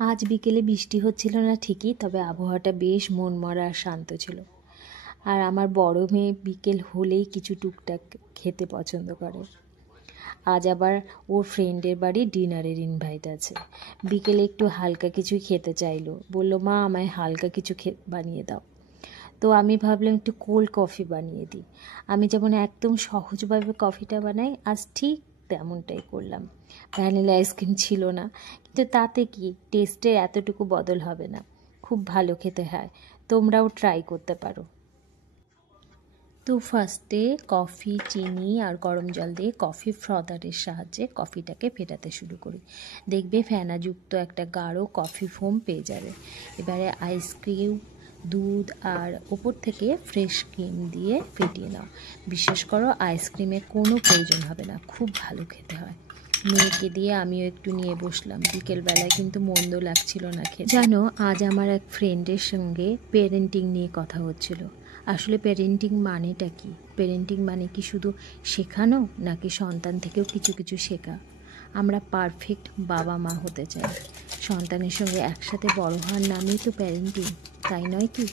আজ বিকেলে বৃষ্টি হচ্ছিল না ঠিকই, তবে আবহাওয়াটা বেশ মনমরা আর শান্ত ছিল। আর আমার বড় মেয়ে বিকেল হলেই কিছু টুকটাক খেতে পছন্দ করে। আজ আবার ওর ফ্রেন্ডের বাড়ি ডিনারের ইনভাইট আছে। বিকেলে একটু হালকা কিছুই খেতে চাইলো, বলল মা আমায় হালকা কিছু বানিয়ে দাও। তো আমি ভাবলাম একটু কোল্ড কফি বানিয়ে দিই। আমি যেমন একদম সহজভাবে কফিটা বানাই, আজ ঠিক তেমনটাই করলাম। ভ্যানিলা আইসক্রিম ছিল না, কিন্তু তাতে কি, টেস্টের এতটুকু বদল হবে না, খুব ভালো খেতে হয়। তোমরাও ট্রাই করতে পারো। তো ফার্স্টে কফি, চিনি আর গরম জল দিয়ে কফি ফ্রদারের সাহায্যে কফিটাকে ফেটাতে শুরু করি। দেখবে ফেনাযুক্ত একটা গাঢ় কফি ফোম পেয়ে যাবে। এবারে আইসক্রিম, দুধ আর ওপর থেকে ফ্রেশ ক্রিম দিয়ে ফেটিয়ে নাও। বিশেষ করো আইসক্রিমের কোনো প্রয়োজন হবে না, খুব ভালো খেতে হয়। মেয়েকে দিয়ে আমিও একটু নিয়ে বসলাম। বিকেলবেলায় কিন্তু মন্দ লাগছিল না খেতে। জানো, আজ আমার এক ফ্রেন্ডের সঙ্গে পেরেন্টিং নিয়ে কথা হচ্ছিল। আসলে পেরেন্টিং মানেটা কি? পেরেন্টিং মানে কি শুধু শেখানো, নাকি সন্তান থেকেও কিছু কিছু শেখা? আমরা পারফেক্ট বাবা মা হতে চাই। সন্তানের সঙ্গে একসাথে বড় হওয়ার নামই তো প্যারেন্টিং, তাই নয় কি?